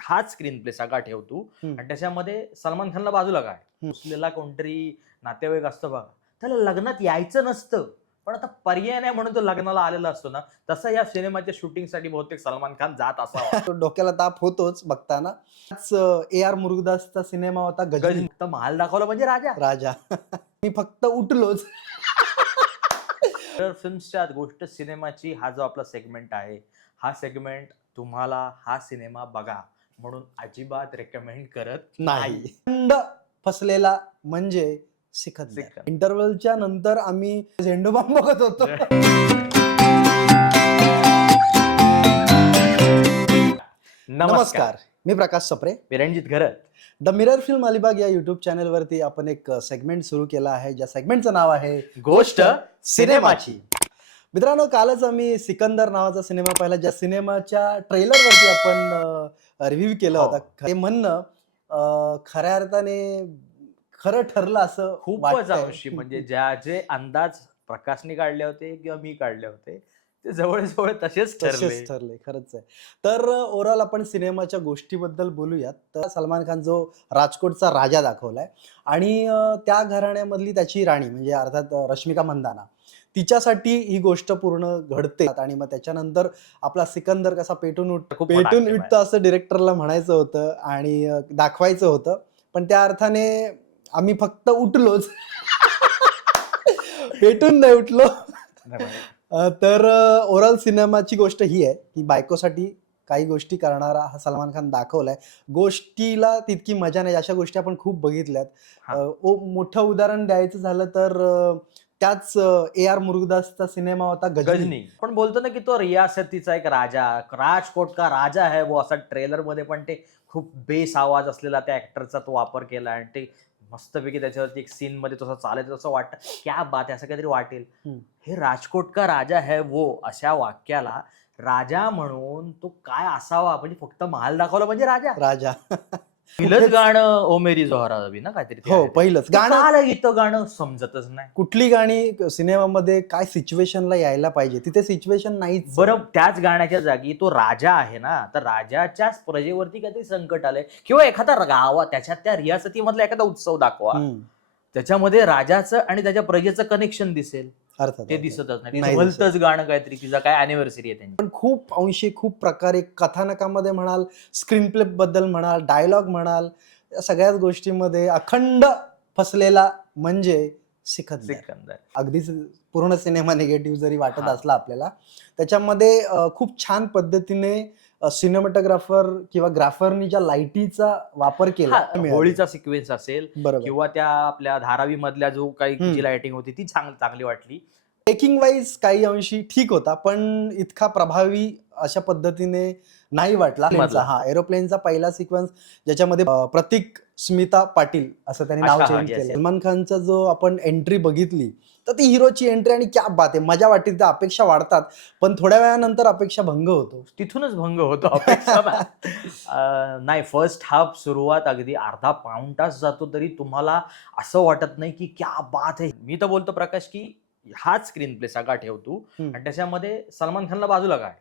हाच screen play सगळा ठेव तू. हम्म. आणि त्याच्यामध्ये सलमान खानला बाजूला काय. असलेला कोणतरी नातेवाईक असतं बघा. त्याला लग्नात यायचं नसतं. पण आता पर्याय नाही म्हणून तो लग्नाला आलेला असतो ना. तसं या सिनेमाच्या शूटिंगसाठी बहुतेक सलमान खान जात असावा. तो डोक्याला ताप होतोच बघताना. ए आर मुरुगदासचा सिनेमा होता गजनी. गजनी. तर महाल दाखवला म्हणजे राजा. राजा. मी फक्त उठलोच. तर फिल्मच्या गोष्ट सिनेमाची हा जो आपला सेगमेंट आहे हा सेगमेंट तुम्हाला हा सिनेमा बघा. म्हणून अजिबात रेकमेंड करत नाही. थंड फसलेला म्हणजे सिकंदर सिकंदर. इंटरव्हलच्या नंतर आम्ही झेंडूबाम बघत होतो. नमस्कार. मी प्रकाश सप्रे. मी Ranjit Gharat. The mirror film Alibag या युट्यूब चॅनलवरती आपण एक सेगमेंट सुरू केला आहे. ज्या सेगमेंटचं नाव आहे गोष्ट सिनेमाची. मित्रांनो कालच आम्ही सिकंदर नावाचा सिनेमा पाहिला ज्या सिनेमाच्या ट्रेलरवरती आपण रिव्ह्यू केला हो. होता. हे म्हणणं खऱ्या अर्थाने खरं ठरलं असं खूपच. अंशी म्हणजे ज्या जे अंदाज प्रकाशने काढले होते किंवा मी काढले होते ते जवळजवळ तसेच ठरले तसेच ठरले. खरंच आहे. तर ओव्हरऑल आपण सिनेमाच्या गोष्टीबद्दल बोलूयात. तर सलमान खान जो राजकोटचा राजा दाखवलाय आणि त्या घराण्यामधली त्याची राणी म्हणजे अर्थात रश्मिका मंदाना. तिच्यासाठी ही गोष्ट पूर्ण घडते. आणि मग त्याच्यानंतर आपला सिकंदर कसा पेटून उठ पेटून. उठतं असं डिरेक्टरला म्हणायचं होतं आणि दाखवायचं होतं. पण त्या अर्थाने आम्ही फक्त उठलोच. पेटून नाही उठलो. अ, तर ओव्हरऑल सिनेमाची गोष्ट ही आहे की बायकोसाठी काही गोष्टी करणारा हा सलमान खान दाखवलाय. गोष्टीला तितकी मजा नाही. अशा गोष्टी आपण खूप बघितल्यात. मोठं उदाहरण द्यायचं झालं तर त्याच ए आर मुरुगदासचा सिनेमा होता गजनी. पण बोलतो ना की तो रियासतीचा एक राजा राजकोट का राजा है वो असा ट्रेलरमध्ये पण ते खूप बेस आवाज असलेला त्या ऍक्टरचा तो वापर केला आणि ते मस्तपैकी त्याच्यावरती एक सीन मध्ये तसं चालायचं तसं वाटतं क्या बात आहे असं काहीतरी वाटेल. हे राजकोट का राजा है वो अशा वाक्याला राजा म्हणून तो काय असावा? म्हणजे फक्त महाल दाखवला म्हणजे राजा. राजा. पहिलंच गाणं ओ मेरी जोहरा अभी ना काहीतरी ते हो आहे. पहिलंच. गाणं आलं इथं गाणं समजतच नाही. कुठली गाणी सिनेमामध्ये काय सिच्युएशनला यायला पाहिजे? तिथे सिच्युएशन नाहीच. बरं त्याच गाण्याच्या जागी तो राजा आहे ना तर राजाच्याच प्रजेवरती काहीतरी संकट आलंय. किंवा एखादा गावा त्याच्यात त्या रियासतीमधला एखादा उत्सव दाखवा. हम्म, त्याच्यामध्ये राजाचं आणि त्याच्या प्रजेचं कनेक्शन दिसेल. अर्थात ते. दिसतच नाही. भलतंच गाणं काहीतरी तिचा काय अॅनिव्हर्सरी आहे त्यांची पण खूप अंशी खूप प्रकारे कथानकामध्ये म्हणाल स्क्रीन प्ले बद्दल म्हणाल डायलॉग म्हणाल या सगळ्याच गोष्टीमध्ये अखंड फसलेला म्हणजे सिकंदर अगदीच पूर्ण सिनेमा निगेटिव्ह जरी वाटत. असला आपल्याला त्याच्यामध्ये खूप छान पद्धतीने सिनेमॅटोग्राफर किंवा ग्राफरनी ज्या लाईटीचा वापर केला होळीचा सिक्वेन्स असेल किंवा त्या आपल्या धारावी मधल्या जो काही. जी लाइटिंग होती ती चांगली चांगली वाटली टेकिंग वाईज काही अंशी ठीक होता पण इतका प्रभावी अशा पद्धतीने नाही वाटला. हा एरोप्लेनचा पहिला सिक्वेन्स ज्याच्यामध्ये प्रतीक स्मिता पाटील असं त्यांनी नाव चेंज केलं. सलमान खानचा जो आपण एंट्री बघितली तर ती हिरोची एंट्री आणि क्या बात आहे. मजा वाटते त्या अपेक्षा वाढतात पण थोड्या वेळानंतर अपेक्षा भंग होतो. तिथूनच भंग होतो अपेक्षा. नाही फर्स्ट हाफ सुरुवात अगदी अर्धा पाऊण तास जातो तरी तुम्हाला असं वाटत नाही की क्या बात आहे. मी तर बोलतो प्रकाश की हाच स्क्रीन प्ले सगळा ठेव तू. हम्म. आणि त्याच्यामध्ये सलमान खानला बाजूला काय.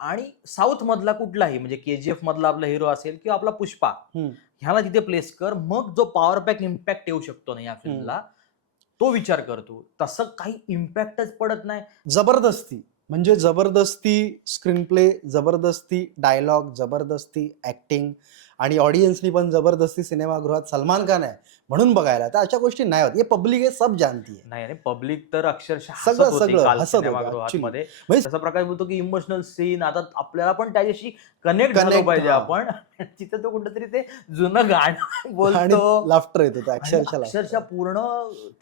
आणि साऊथ मधला कुठलाही म्हणजे केजीएफ मधला आपला हिरो असेल किंवा आपला पुष्पा. ह्याला तिथे प्लेस कर. मग जो पॉवर पॅक इम्पॅक्ट येऊ शकतो ना या फिल्मला तो विचार करतो. तसं काही इम्पॅक्टच पडत नाही. जबरदस्ती. म्हणजे जबरदस्ती स्क्रीन प्ले जबरदस्ती डायलॉग जबरदस्ती ऍक्टिंग आणि ऑडियन्सनी पण जबरदस्ती सिनेमागृहात सलमान खान आहे म्हणून बघायला. तर अशा गोष्टी नाही होत. हे पब्लिक हे सब जानती आहे नाही. पब्लिक तर अक्षरशः सगळं- सगळं हसत म्हणजे- तसा प्रकाश बोलतो की इमोशनल सीन आता आपल्याला पण त्याच्याशी कनेक्ट झालो पाहिजे. आपण. तिथं तो कुठंतरी ते जुनं गाणं बोलतो. लाफ्टर येतो अक्षरशः. पूर्ण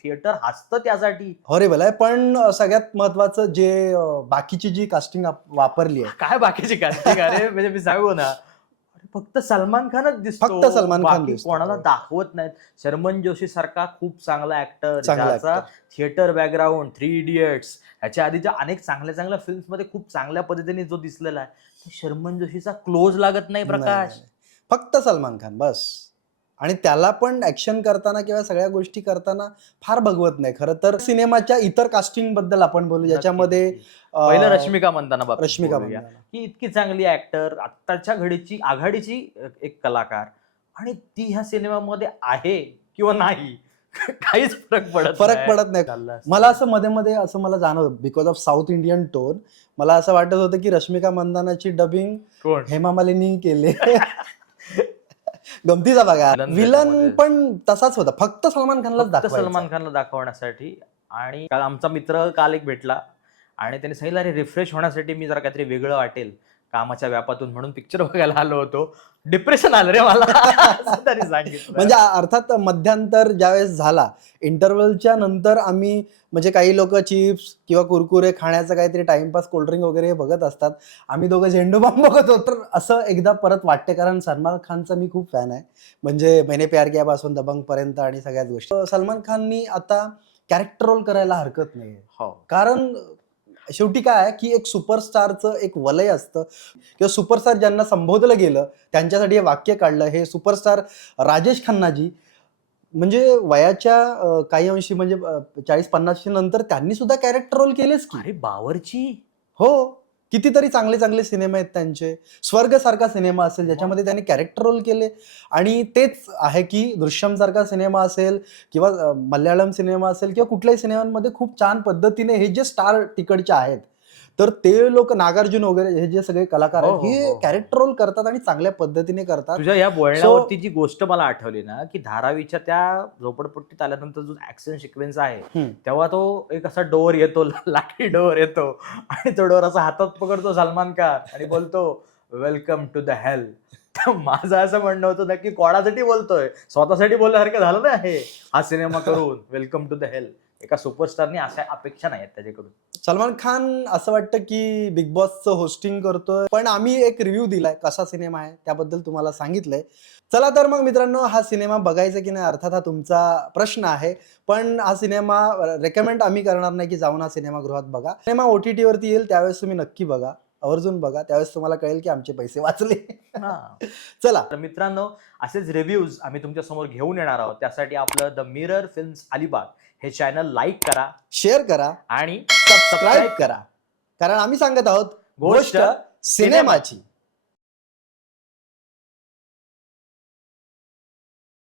थिएटर हसतं त्यासाठी. हॉरेबल आहे पण सगळ्यात महत्वाचं जे बाकीची जी कास्टिंग वापरली आहे. काय बाकीची कास्टिंग अरे म्हणजे मी सांगू ना. अरे फक्त सलमान खानच दिसतो. फक्त सलमान खान. कोणाला दाखवत नाहीत. शर्मन जोशी सारखा खूप चांगला ऍक्टर ज्याचा. थिएटर बॅकग्राऊंड थ्री इडियट्स ह्याच्या आधीच्या अनेक चांगल्या चांगल्या फिल्म्समध्ये खूप चांगल्या पद्धतीने जो दिसलेला आहे. शर्मन जोशीचा क्लोज लागत नाही प्रकाश नाही, नाही. फक्त सलमान खान बस आणि त्याला पण ऍक्शन करताना किंवा सगळ्या गोष्टी करताना फार बघवत नाही खरं तर सिनेमाच्या इतर कास्टिंगबद्दल आपण बोलू ज्याच्यामध्ये. पहिलं रश्मिका मंदाना बाबतीत रश्मिका बोलूया. मंदाना. की इतकी चांगली ऍक्टर आत्ताच्या घडीची आघाडीची एक कलाकार आणि ती ह्या सिनेमामध्ये आहे किंवा नाही काहीच फरक पडत फरक नाही. पडत नाही चाललं असतं. मला असं मध्ये मध्ये असं मला जाणवतं because of south Indian tone मला असं वाटत होतं की रश्मिका मंदानाची डबिंग कोण? हेमा मालिनी केले. गमतीचा बघा. विलन. पण तसाच होता. फक्त सलमान खानलाच फक्त दाखवायचा. सलमान खानला दाखवण्यासाठी आणि काल आमचा मित्र काल एक भेटला आणि त्याने सांगितलं अरे रिफ्रेश होण्यासाठी मी जरा काहीतरी वेगळं वाटेल. कामाच्या व्यापातून म्हणून पिक्चर बघायला आलो होतो. डिप्रेशन आलं रे मला. असं त्याने सांगितलं. म्हणजे अर्थात मध्यांतर ज्यावेळेस झाला इंटरव्हलच्या नंतर आम्ही म्हणजे काही लोक चिप्स किंवा कुरकुरे खाण्याचं काहीतरी टाइमपास कोल्ड्रिंक वगैरे हे बघत असतात. आम्ही दोघं झेंडू बाम बघत होतो. तर असं एकदा परत वाटते कारण सलमान खानचा मी खूप फॅन आहे. म्हणजे मैने प्यार किया पासून दबंग पर्यंत आणि सगळ्याच गोष्टी. सलमान खाननी आता कॅरेक्टर रोल करायला हरकत नाही हो. कारण शेवटी काय आहे की एक सुपरस्टारचं एक वलय असतं. किंवा सुपरस्टार ज्यांना संबोधलं गेलं त्यांच्यासाठी हे वाक्य काढलं. हे सुपरस्टार राजेश खन्नाजी म्हणजे वयाच्या काही अंशी म्हणजे चाळीस पन्नासच्या नंतर त्यांनी सुद्धा कॅरेक्टर रोल केलेच की. अरे बावरची? हो. कितीतरी चांगले चांगले सिनेमे आहेत त्यांचे. स्वर्गसारखा सिनेमा असेल ज्याच्यामध्ये त्यांनी कॅरेक्टर रोल केले. आणि तेच आहे की दृश्यम सारखा सिनेमा असेल किंवा मल्याळम सिनेमा असेल किंवा कुठल्याही सिनेमांमध्ये खूप छान पद्धतीने हे जे स्टार तिकडचे आहेत तर ते लोक नागार्जुन वगैरे हे जे सगळे कलाकार हो, आहेत हो, हे हो. कॅरेक्टर रोल करतात आणि चांगल्या पद्धतीने करतात तुझ्या या बोलण्यावरती जी गोष्ट मला आठवली ना की धारावीच्या त्या झोपडपट्टीत आल्यानंतर जो ऍक्शन सिक्वेन्स आहे. तेव्हा तो एक असा डोअर येतो लाकडी डोअर येतो आणि तो डोअर असा हातात पकडतो सलमान खान आणि बोलतो वेलकम टू द हेल माझं असं म्हणणं होतं ना की कोणासाठी बोलतोय? स्वतःसाठी बोलल्यासारखं झालं ना हे? हा सिनेमा करून. वेलकम टू द हेल एका सुपरस्टारने अशा अपेक्षा नाही आहेत त्याच्याकडून. सलमान खान असं वाटतं की बिग बॉसचं होस्टिंग करतोय. पण आम्ही एक रिव्ह्यू दिलाय कसा सिनेमा आहे त्याबद्दल तुम्हाला सांगितलंय. चला तर मग मित्रांनो हा सिनेमा बघायचा की नाही अर्थात हा तुमचा प्रश्न आहे. पण हा सिनेमा रेकमेंड आम्ही करणार नाही की जाऊन हा सिनेमागृहात बघा. सिनेमा ओ टी टीवरती येईल त्यावेळेस तुम्ही नक्की बघा. आवर्जून बघा त्यावेळेस तुम्हाला कळेल की आमचे पैसे वाचले. हा. चला. तर मित्रांनो असेच रिव्ह्यूज आम्ही तुमच्यासमोर घेऊन येणार आहोत. त्यासाठी आपलं द मिरर फिल्म्स अलिबाग हे चॅनल लाईक करा. शेअर करा. आणि सबस्क्राईब करा. कारण आम्ही सांगत आहोत गोष्ट सिनेमाची.